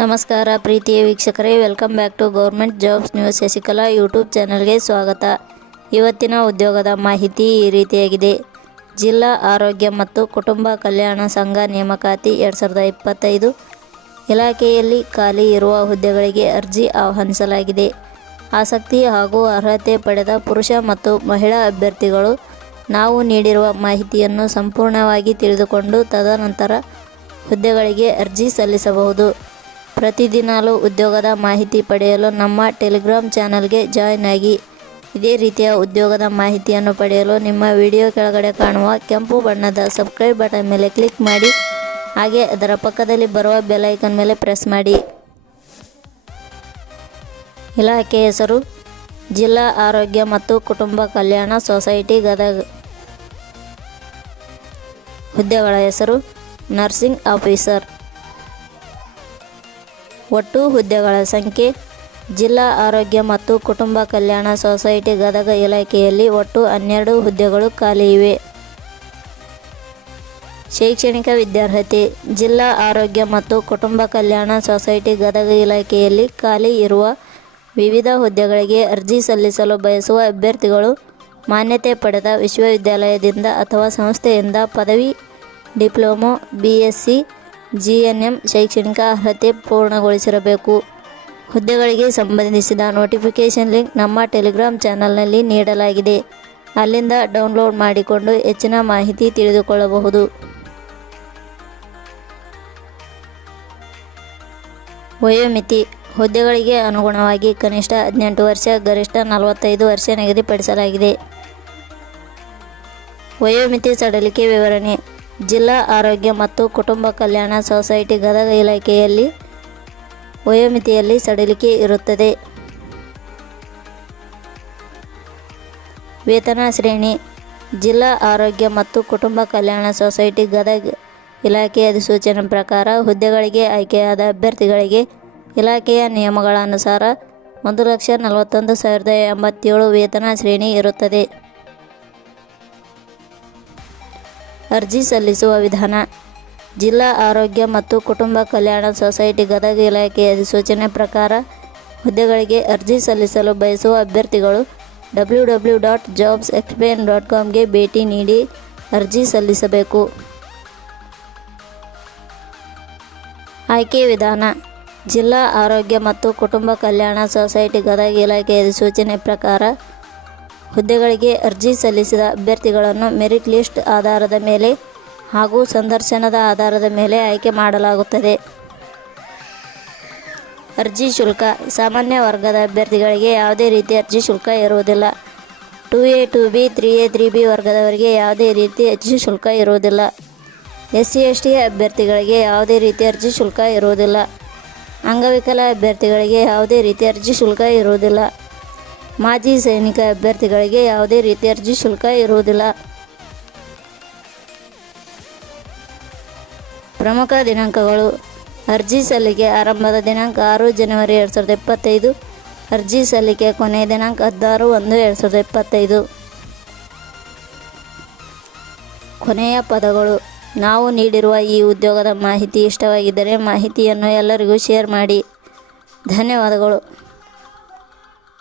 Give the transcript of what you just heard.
ನಮಸ್ಕಾರ ಪ್ರೀತಿಯ ವೀಕ್ಷಕರೇ, welcome back to government jobs news Shashikala YouTube ಚಾನಲ್ಗೆ ಸ್ವಾಗತ. ಇವತ್ತಿನ ಉದ್ಯೋಗದ ಮಾಹಿತಿ ಈ ರೀತಿಯಾಗಿದೆ. ಜಿಲ್ಲಾ ಆರೋಗ್ಯ ಮತ್ತು ಕುಟುಂಬ ಕಲ್ಯಾಣ ಸಂಘ ನೇಮಕಾತಿ 2025 ಇಲಾಖೆಯಲ್ಲಿ ಖಾಲಿ ಇರುವ ಹುದ್ದೆಗಳಿಗೆ ಅರ್ಜಿ ಆಹ್ವಾನಿಸಲಾಗಿದೆ. ಆಸಕ್ತಿ ಹಾಗೂ ಅರ್ಹತೆ ಪಡೆದ ಪುರುಷ ಮತ್ತು ಮಹಿಳಾ ಅಭ್ಯರ್ಥಿಗಳು ನಾವು ನೀಡಿರುವ ಮಾಹಿತಿಯನ್ನು ಸಂಪೂರ್ಣವಾಗಿ ತಿಳಿದುಕೊಂಡು ತದನಂತರ ಹುದ್ದೆಗಳಿಗೆ ಅರ್ಜಿ ಸಲ್ಲಿಸಬಹುದು. ಪ್ರತಿದಿನಾಲೂ ಉದ್ಯೋಗದ ಮಾಹಿತಿ ಪಡೆಯಲು ನಮ್ಮ ಟೆಲಿಗ್ರಾಮ್ ಚಾನಲ್ಗೆ ಜಾಯ್ನ್ ಆಗಿ. ಇದೇ ರೀತಿಯ ಉದ್ಯೋಗದ ಮಾಹಿತಿಯನ್ನು ಪಡೆಯಲು ನಿಮ್ಮ ವಿಡಿಯೋ ಕೆಳಗಡೆ ಕಾಣುವ ಕೆಂಪು ಬಣ್ಣದ ಸಬ್ಸ್ಕ್ರೈಬ್ ಬಟನ್ ಮೇಲೆ ಕ್ಲಿಕ್ ಮಾಡಿ, ಹಾಗೆ ಅದರ ಪಕ್ಕದಲ್ಲಿ ಬರುವ ಬೆಲ್ ಐಕಾನ್ ಮೇಲೆ ಪ್ರೆಸ್ ಮಾಡಿ. ಇಲಾಖೆ ಹೆಸರು ಜಿಲ್ಲಾ ಆರೋಗ್ಯ ಮತ್ತು ಕುಟುಂಬ ಕಲ್ಯಾಣ ಸೊಸೈಟಿ ಗದಗ. ಹುದ್ದೆಗಳ ಹೆಸರು ನರ್ಸಿಂಗ್ ಆಫೀಸರ್. ಒಟ್ಟು ಹುದ್ದೆಗಳ ಸಂಖ್ಯೆ ಜಿಲ್ಲಾ ಆರೋಗ್ಯ ಮತ್ತು ಕುಟುಂಬ ಕಲ್ಯಾಣ ಸೊಸೈಟಿ ಗದಗ ಇಲಾಖೆಯಲ್ಲಿ ಒಟ್ಟು 12 ಹುದ್ದೆಗಳು ಖಾಲಿ ಇವೆ. ಶೈಕ್ಷಣಿಕ ವಿದ್ಯಾರ್ಹತೆ ಜಿಲ್ಲಾ ಆರೋಗ್ಯ ಮತ್ತು ಕುಟುಂಬ ಕಲ್ಯಾಣ ಸೊಸೈಟಿ ಗದಗ ಇಲಾಖೆಯಲ್ಲಿ ಖಾಲಿ ಇರುವ ವಿವಿಧ ಹುದ್ದೆಗಳಿಗೆ ಅರ್ಜಿ ಸಲ್ಲಿಸಲು ಬಯಸುವ ಅಭ್ಯರ್ಥಿಗಳು ಮಾನ್ಯತೆ ಪಡೆದ ವಿಶ್ವವಿದ್ಯಾಲಯದಿಂದ ಅಥವಾ ಸಂಸ್ಥೆಯಿಂದ ಪದವಿ, ಡಿಪ್ಲೊಮೊ, BSc, GNM ಶೈಕ್ಷಣಿಕ ಅರ್ಹತೆ ಪೂರ್ಣಗೊಳಿಸಿರಬೇಕು. ಹುದ್ದೆಗಳಿಗೆ ಸಂಬಂಧಿಸಿದ ನೋಟಿಫಿಕೇಷನ್ ಲಿಂಕ್ ನಮ್ಮ ಟೆಲಿಗ್ರಾಮ್ ಚಾನಲ್ನಲ್ಲಿ ನೀಡಲಾಗಿದೆ. ಅಲ್ಲಿಂದ ಡೌನ್ಲೋಡ್ ಮಾಡಿಕೊಂಡು ಹೆಚ್ಚಿನ ಮಾಹಿತಿ ತಿಳಿದುಕೊಳ್ಳಬಹುದು. ವಯೋಮಿತಿ ಹುದ್ದೆಗಳಿಗೆ ಅನುಗುಣವಾಗಿ ಕನಿಷ್ಠ 18 ವರ್ಷ, ಗರಿಷ್ಠ 45 ವರ್ಷ ನಿಗದಿಪಡಿಸಲಾಗಿದೆ. ವಯೋಮಿತಿ ಸಡಿಲಿಕೆ ವಿವರಣೆ ಜಿಲ್ಲಾ ಆರೋಗ್ಯ ಮತ್ತು ಕುಟುಂಬ ಕಲ್ಯಾಣ ಸೊಸೈಟಿ ಗದಗ ಇಲಾಖೆಯಲ್ಲಿ ವಯೋಮಿತಿಯಲ್ಲಿ ಸಡಿಲಿಕೆ ಇರುತ್ತದೆ. ವೇತನ ಶ್ರೇಣಿ ಜಿಲ್ಲಾ ಆರೋಗ್ಯ ಮತ್ತು ಕುಟುಂಬ ಕಲ್ಯಾಣ ಸೊಸೈಟಿ ಗದಗ ಇಲಾಖೆ ಅಧಿಸೂಚನೆ ಪ್ರಕಾರ ಹುದ್ದೆಗಳಿಗೆ ಆಯ್ಕೆಯಾದ ಅಭ್ಯರ್ಥಿಗಳಿಗೆ ಇಲಾಖೆಯ ನಿಯಮಗಳ ಅನುಸಾರ 1,41,087 ವೇತನ ಶ್ರೇಣಿ ಇರುತ್ತದೆ. ಅರ್ಜಿ ಸಲ್ಲಿಸುವ ವಿಧಾನ ಜಿಲ್ಲಾ ಆರೋಗ್ಯ ಮತ್ತು ಕುಟುಂಬ ಕಲ್ಯಾಣ ಸೊಸೈಟಿ ಗದಗ ಇಲಾಖೆ ಅಧಿಸೂಚನೆ ಪ್ರಕಾರ ಹುದ್ದೆಗಳಿಗೆ ಅರ್ಜಿ ಸಲ್ಲಿಸಲು ಬಯಸುವ ಅಭ್ಯರ್ಥಿಗಳು www.jobsexplain.com ಭೇಟಿ ನೀಡಿ ಅರ್ಜಿ ಸಲ್ಲಿಸಬೇಕು. ಆಯ್ಕೆ ವಿಧಾನ ಜಿಲ್ಲಾ ಆರೋಗ್ಯ ಮತ್ತು ಕುಟುಂಬ ಕಲ್ಯಾಣ ಸೊಸೈಟಿ ಗದಗ ಇಲಾಖೆ ಅಧಿಸೂಚನೆ ಪ್ರಕಾರ ಹುದ್ದೆಗಳಿಗೆ ಅರ್ಜಿ ಸಲ್ಲಿಸಿದ ಅಭ್ಯರ್ಥಿಗಳನ್ನು ಮೆರಿಟ್ ಲಿಸ್ಟ್ ಆಧಾರದ ಮೇಲೆ ಹಾಗೂ ಸಂದರ್ಶನದ ಆಧಾರದ ಮೇಲೆ ಆಯ್ಕೆ ಮಾಡಲಾಗುತ್ತದೆ. ಅರ್ಜಿ ಶುಲ್ಕ ಸಾಮಾನ್ಯ ವರ್ಗದ ಅಭ್ಯರ್ಥಿಗಳಿಗೆ ಯಾವುದೇ ರೀತಿಯ ಅರ್ಜಿ ಶುಲ್ಕ ಇರುವುದಿಲ್ಲ. 2A, 2B, 3A, 3B ವರ್ಗದವರಿಗೆ ಯಾವುದೇ ರೀತಿಯ ಅರ್ಜಿ ಶುಲ್ಕ ಇರುವುದಿಲ್ಲ. SC, ST ಅಭ್ಯರ್ಥಿಗಳಿಗೆ ಯಾವುದೇ ರೀತಿಯ ಅರ್ಜಿ ಶುಲ್ಕ ಇರುವುದಿಲ್ಲ. ಅಂಗವಿಕಲ ಅಭ್ಯರ್ಥಿಗಳಿಗೆ ಯಾವುದೇ ರೀತಿಯ ಅರ್ಜಿ ಶುಲ್ಕ ಇರುವುದಿಲ್ಲ. ಮಾಜಿ ಸೈನಿಕ ಅಭ್ಯರ್ಥಿಗಳಿಗೆ ಯಾವುದೇ ರೀತಿಯ ಅರ್ಜಿ ಶುಲ್ಕ ಇರುವುದಿಲ್ಲ. ಪ್ರಮುಖ ದಿನಾಂಕಗಳು ಅರ್ಜಿ ಸಲ್ಲಿಕೆ ಆರಂಭದ ದಿನಾಂಕ 6 ಜನವರಿ 2025. ಅರ್ಜಿ ಸಲ್ಲಿಕೆ ಕೊನೆಯ ದಿನಾಂಕ 16/1/2025. ಕೊನೆಯ ಪದಗಳು ನಾವು ನೀಡಿರುವ ಈ ಉದ್ಯೋಗದ ಮಾಹಿತಿ ಇಷ್ಟವಾಗಿದ್ದರೆ ಮಾಹಿತಿಯನ್ನು ಎಲ್ಲರಿಗೂ ಶೇರ್ ಮಾಡಿ. ಧನ್ಯವಾದಗಳು.